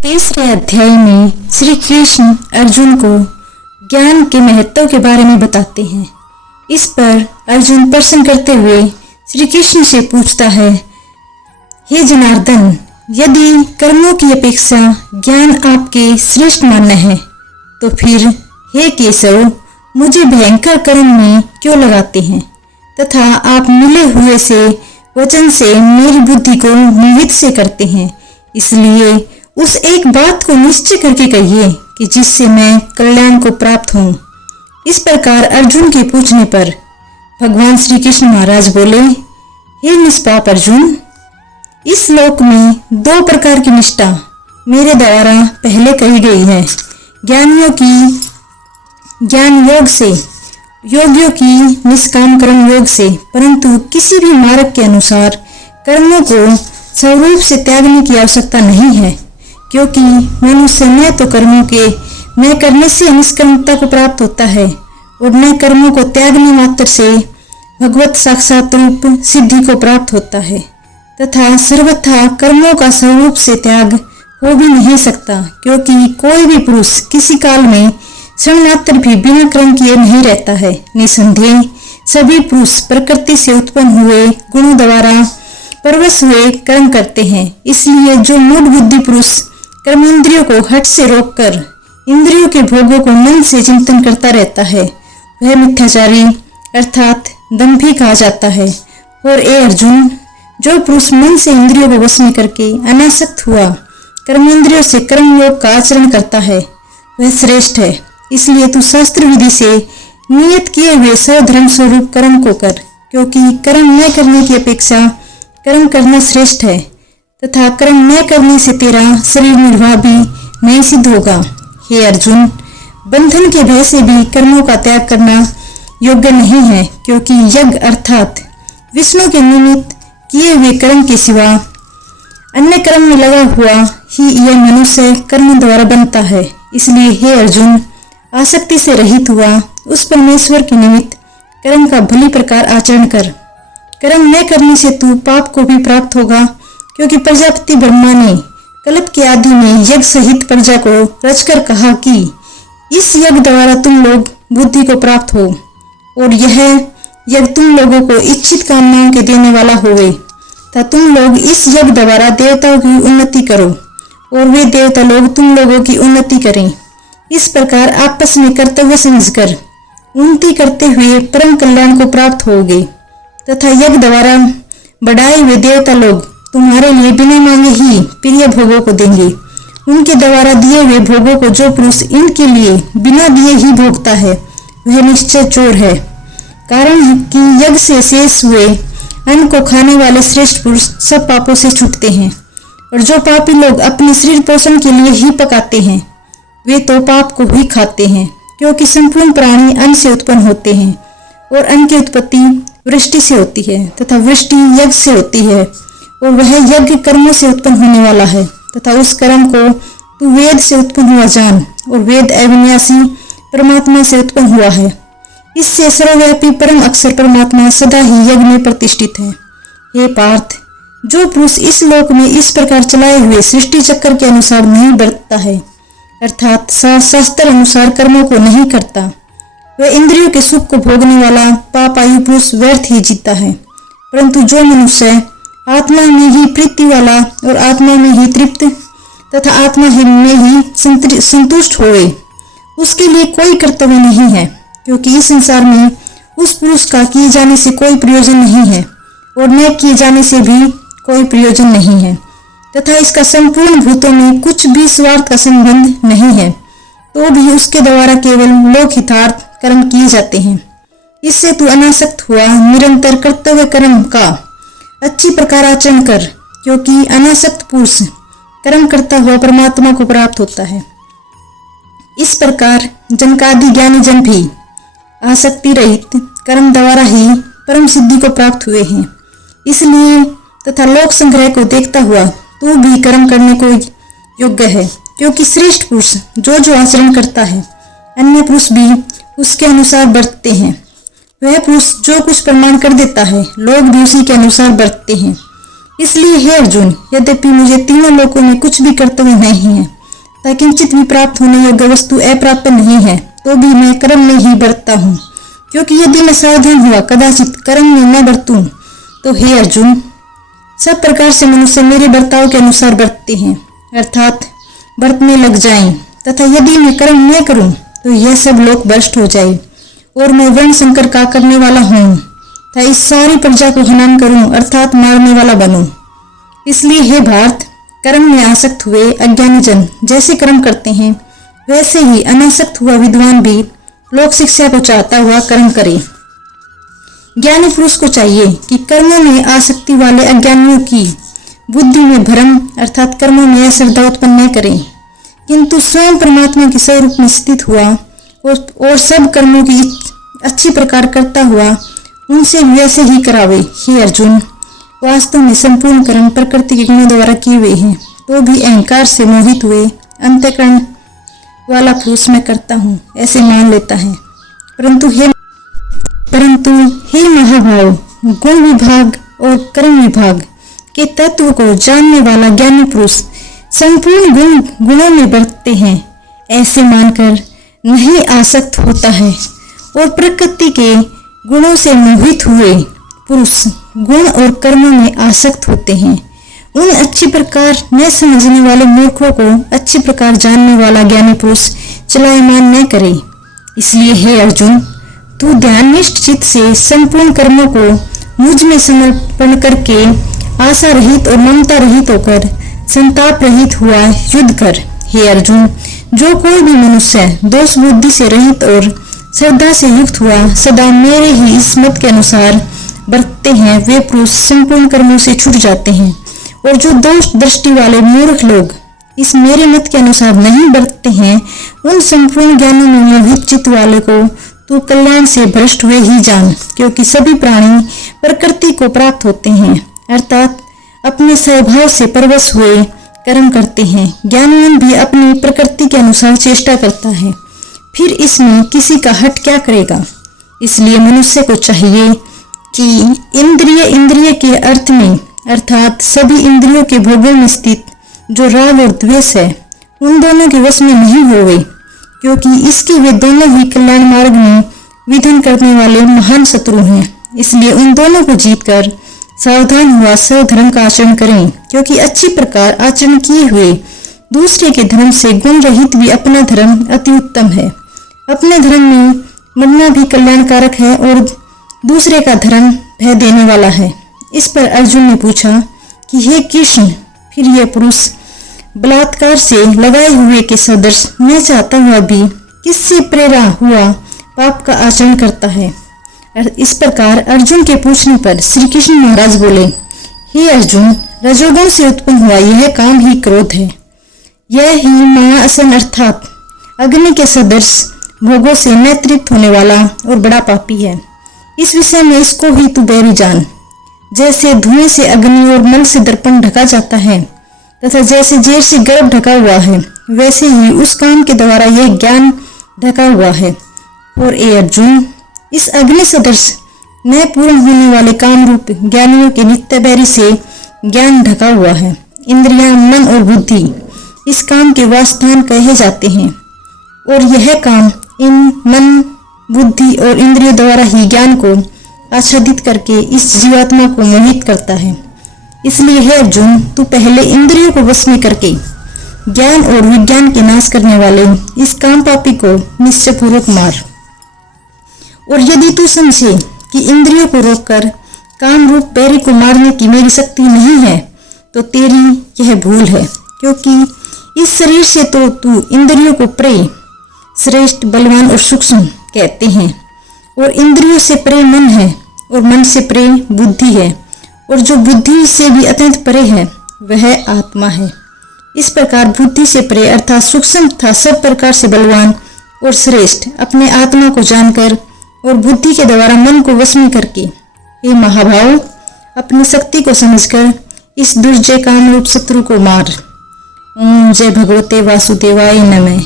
तीसरे अध्याय में श्री कृष्ण अर्जुन को ज्ञान के महत्व के बारे में बताते हैं। इस पर अर्जुन प्रश्न करते हुए श्री कृष्ण से पूछता है, हे जनार्दन, यदि कर्मों की अपेक्षा ज्ञान आपके श्रेष्ठ मान्य है तो फिर हे केशव, मुझे भयंकर कर्म में क्यों लगाते हैं तथा आप मिले हुए से वचन से मेरी बुद्धि को मोहित से करते हैं। इसलिए उस एक बात को निश्चय करके कहिए कि जिससे मैं कल्याण को प्राप्त हूँ। इस प्रकार अर्जुन के पूछने पर भगवान श्री कृष्ण महाराज बोले, हे निष्पाप अर्जुन, इस लोक में दो प्रकार की निष्ठा मेरे द्वारा पहले कही गई है। ज्ञानियों की ज्ञान योग से, योगियों की निष्काम कर्म योग से, परंतु किसी भी मार्ग के अनुसार कर्मों को स्वरूप से त्यागने की आवश्यकता नहीं है, क्योंकि मनुष्य न तो कर्मों के न करने से निष्कर्मता को प्राप्त होता है और न कर्मों को त्यागने मात्र से भगवत साक्षात रूप सिद्धि को प्राप्त होता है, तथा सर्वथा कर्मों का स्वरूप से त्याग हो भी नहीं सकता, क्योंकि कोई भी पुरुष किसी काल में क्षण मात्र भी बिना कर्म किए नहीं रहता है। निसंदेह सभी पुरुष प्रकृति से उत्पन्न हुए गुणों द्वारा परवश हुए कर्म करते हैं। इसलिए जो मूढ़ बुद्धि पुरुष कर्मेंद्रियों को हठ से रोककर इंद्रियों के भोगों को मन से चिंतन करता रहता है, वह मिथ्याचारी अर्थात दंभी कहा जाता है। और ए अर्जुन, जो पुरुष मन से इंद्रियों को वश में करके अनासक्त हुआ कर्मेंद्रियों से कर्म योग का आचरण करता है, वह श्रेष्ठ है। इसलिए तू शास्त्र विधि से नियत किए हुए स्वधर्म स्वरूप कर्म को कर, क्योंकि कर्म न करने की अपेक्षा कर्म करना श्रेष्ठ है, तथा कर्म न करने से तेरा शरीर निर्वाह भी नहीं सिद्ध होगा। हे अर्जुन, बंधन के भय से भी कर्मों का त्याग करना योग्य नहीं है, क्योंकि यज्ञ अर्थात विष्णु के निमित्त किए हुए कर्म के सिवा अन्य कर्म में लगा हुआ ही यह मनुष्य कर्म द्वारा बनता है। इसलिए हे अर्जुन, आसक्ति से रहित हुआ उस परमेश्वर के निमित्त कर्म का भली प्रकार आचरण कर। कर्म न करने से तू पाप को भी प्राप्त होगा, क्योंकि प्रजापति ब्रह्मा ने कल्प के आदि में यज्ञ सहित प्रजा को रचकर कहा कि इस यज्ञ द्वारा तुम लोग बुद्धि को प्राप्त हो, और यह यज्ञ तुम लोगों को इच्छित कामनाओं के देने वाला होवे, तथा तुम लोग इस यज्ञ द्वारा देवताओं की उन्नति करो और वे देवता लोग तुम लोगों की उन्नति करें। इस प्रकार आपस में कर्तव्य समझकर उन्नति करते हुए परम कल्याण को प्राप्त होगे, तथा यज्ञ द्वारा बढ़ाए हुए देवता लोग तुम्हारे लिए बिना मांगे ही प्रिय भोगों को देंगे। उनके द्वारा दिए हुए भोगों को जो पुरुष इनके लिए बिना दिए ही भोगता है, वह निश्चय चोर है। कारण कि यज्ञ से शेष हुए अन्न को खाने वाले श्रेष्ठ पुरुष सब पापों से छूटते हैं, और जो पापी लोग अपने शरीर पोषण के लिए ही पकाते हैं, वे तो पाप को ही खाते हैं, क्योंकि संपूर्ण प्राणी अन्न से उत्पन्न होते हैं, और अन्न की उत्पत्ति वृष्टि से होती है, तथा वृष्टि यज्ञ से होती है, और वह यज्ञ कर्मों से उत्पन्न होने वाला है, तथा उस कर्म को तू वेद से उत्पन्न हुआ जान, और वेद अविनाशी परमात्मा से उत्पन्न हुआ है। इससे सर्वव्यापी परम अक्षर परमात्मा सदा ही यज्ञ में प्रतिष्ठित है। हे पार्थ, जो पुरुष इस लोक में इस प्रकार चलाए हुए सृष्टि चक्र के अनुसार नहीं बरतता है, अर्थात शास्त्र अनुसार कर्मों को नहीं करता, वह इंद्रियों के सुख को भोगने वाला पापायु पुरुष व्यर्थ ही जीता है। परंतु जो मनुष्य आत्मा में ही प्रीति वाला और आत्मा में ही तृप्त तथा आत्मा में ही संतुष्ट होवे, उसके लिए कोई कर्तव्य नहीं है, क्योंकि इस संसार में उस पुरुष का किए जाने से कोई प्रयोजन नहीं है और न किए जाने से भी कोई प्रयोजन नहीं है, तथा इसका संपूर्ण भूतों में कुछ भी स्वार्थ का संबंध नहीं है, तो भी उसके द्वारा केवल लोकहितार्थ कर्म किए जाते हैं। इससे तू अनासक्त हुआ निरंतर कर्तव्य कर्म का अच्छी प्रकार आचरण कर, क्योंकि अनासक्त पुरुष कर्म करता हुआ परमात्मा को प्राप्त होता है। इस प्रकार जनकादि ज्ञानी जन भी आसक्ति रहित कर्म द्वारा ही परम सिद्धि को प्राप्त हुए हैं। इसलिए तथा लोक संग्रह को देखता हुआ तू भी कर्म करने को योग्य है, क्योंकि श्रेष्ठ पुरुष जो आचरण करता है, अन्य पुरुष भी उसके अनुसार बरतते हैं। वह पुरुष जो कुछ प्रमाण कर देता है, लोग भी उसी के अनुसार बरतते हैं। इसलिए हे अर्जुन, यद्यपि मुझे तीनों लोकों में कुछ भी कर्तव्य नहीं है तथा किंचित भी प्राप्त होने योग्य वस्तु अप्राप्त नहीं है, तो भी मैं कर्म में ही बरतता हूँ, क्योंकि यदि मैं सावधान हुआ कदाचित कर्म में न बरतूं तो हे अर्जुन, सब प्रकार से मनुष्य मेरे बर्ताव के अनुसार बरतते हैं, अर्थात बरतने लग जाएं, तथा यदि मैं कर्म न करूं तो यह सब लोक भ्रष्ट हो जाए और मैं वर्ण संकर का करने वाला हूँ तथा इस सारी प्रजा को हनन करूं, अर्थात मारने वाला बनूं। इसलिए हे भारत, कर्म में आसक्त हुए अज्ञानी जन जैसे कर्म करते हैं, वैसे ही अनासक्त हुआ विद्वान भी लोक शिक्षा को चाहता हुआ कर्म करे। ज्ञानी पुरुष को चाहिए कि कर्मों में आसक्ति वाले अज्ञानियों की बुद्धि में भ्रम अर्थात कर्मों में अश्रद्धा उत्पन्न न करें, किंतु स्वयं परमात्मा के स्वरूप में स्थित हुआ और सब कर्मों की अच्छी प्रकार करता हुआ उनसे वैसे ही करावे। हे अर्जुन, वास्तव में संपूर्ण कर्म प्रकृति के गुणों द्वारा किए हुए हैं, तो भी अहंकार से मोहित हुए अंतःकरण वाला पुरुष मैं करता हूँ ऐसे मान लेता है। परंतु हे महाभाव, गुण विभाग और कर्म विभाग के तत्व को जानने वाला ज्ञानी पुरुष संपूर्ण गुणों में बरतते हैं ऐसे मानकर नहीं आसक्त होता है, और प्रकृति के गुणों से मोहित हुए पुरुष गुण और कर्मों में आसक्त होते हैं। उन अच्छी प्रकार न समझने वाले मूर्खों को अच्छी प्रकार जानने वाला ज्ञानी पुरुष चलायमान न करे। इसलिए हे अर्जुन, तू ध्याननिष्ठ चित्त से संपूर्ण कर्मों को मुझ में समर्पण करके आशा रहित और ममता रहित होकर संताप रहित हुआ युद्ध कर। हे अर्जुन, जो कोई भी मनुष्य दोष बुद्धि से रहित और श्रद्धा से युक्त हुआ सदा मेरे ही इस मत के अनुसार बरतते हैं, वे पुरुष संपूर्ण कर्मों से छूट जाते हैं। और जो दोष दृष्टि वाले मूर्ख लोग इस मेरे मत के अनुसार नहीं बरतते हैं, उन संपूर्ण ज्ञानों में मोहित चित्त वाले को तू कल्याण से भ्रष्ट हुए ही जान, क्योंकि सभी प्राणी प्रकृति को प्राप्त होते हैं, अर्थात अपने स्वभाव से परवश हुए कर्म करते हैं। ज्ञानवान भी अपनी प्रकृति के अनुसार चेष्टा करता है, फिर इसमें किसी का हट क्या करेगा। इसलिए मनुष्य को चाहिए कि इंद्रिय के अर्थ में अर्थात सभी इंद्रियों के भोगों में स्थित जो राग और द्वेष है, उन दोनों के वश में नहीं होवे, क्योंकि इसके वे दोनों ही कल्याण मार्ग में विघ्न करने वाले महान शत्रु हैं। इसलिए उन दोनों को जीतकर सावधान हुआ स्वधर्म का आचरण करें, क्योंकि अच्छी प्रकार आचरण किए हुए दूसरे के धर्म से गुण रहित भी अपना धर्म अति उत्तम है। अपने धर्म में मरना भी कल्याणकारक है और दूसरे का धर्म भय देने वाला है। इस पर अर्जुन ने पूछा कि हे कृष्ण, फिर यह पुरुष बलात्कार से लगाए हुए के सदृश न चाहता हुआ भी किससे प्रेरा हुआ पाप का आचरण करता है। इस प्रकार अर्जुन के पूछने पर श्री कृष्ण महाराज बोले, हे अर्जुन, रजोगुण से उत्पन्न हुआ यह काम ही क्रोध है। यह ही महाअसन अर्थात अग्नि के सदृश भोगों से न तृप्त होने वाला और बड़ा पापी है। इस विषय में इसको ही तू बैरी जान। जैसे धुएं से अग्नि और मल से दर्पण ढका जाता है तथा जैसे जेर से गर्भ ढका हुआ है, वैसे ही उस काम के द्वारा यह ज्ञान ढका हुआ है। और ए अर्जुन, इस अग्नि सदृश न पूर्ण होने वाले काम रूप ज्ञानियों के नित्य बैरी से ज्ञान ढका हुआ है। इंद्रियां, मन और बुद्धि इस काम के वासस्थान कहे जाते हैं, और यह काम इन मन, बुद्धि और इंद्रियों द्वारा ही ज्ञान को आच्छादित करके इस जीवात्मा को मोहित करता है। इसलिए हे अर्जुन, तू पहले इंद्रियों को वश में करके ज्ञान और विज्ञान के नाश करने वाले इस काम पापी को निश्चय पूर्वक मार। और यदि तू समझे कि इंद्रियों को रोककर काम रूप बैरी को मारने की मेरी शक्ति नहीं है, तो तेरी यह भूल है, क्योंकि इस शरीर से तो तू इंद्रियों को प्रिय, श्रेष्ठ, बलवान और सूक्ष्म कहते हैं, और इंद्रियों से प्रिय मन है और मन से प्रिय बुद्धि है, और जो बुद्धि से भी अत्यंत परे है वह आत्मा है। इस प्रकार बुद्धि से प्रिय अर्थात सूक्ष्म तथा सब प्रकार से बलवान और श्रेष्ठ अपने आत्मा को जानकर और बुद्धि के द्वारा मन को वश में करके, हे महाभाव, अपनी शक्ति को समझकर इस दुर्जय काम रूप शत्रु को मार। ओम जय भगवते वासुदेवाय नमः।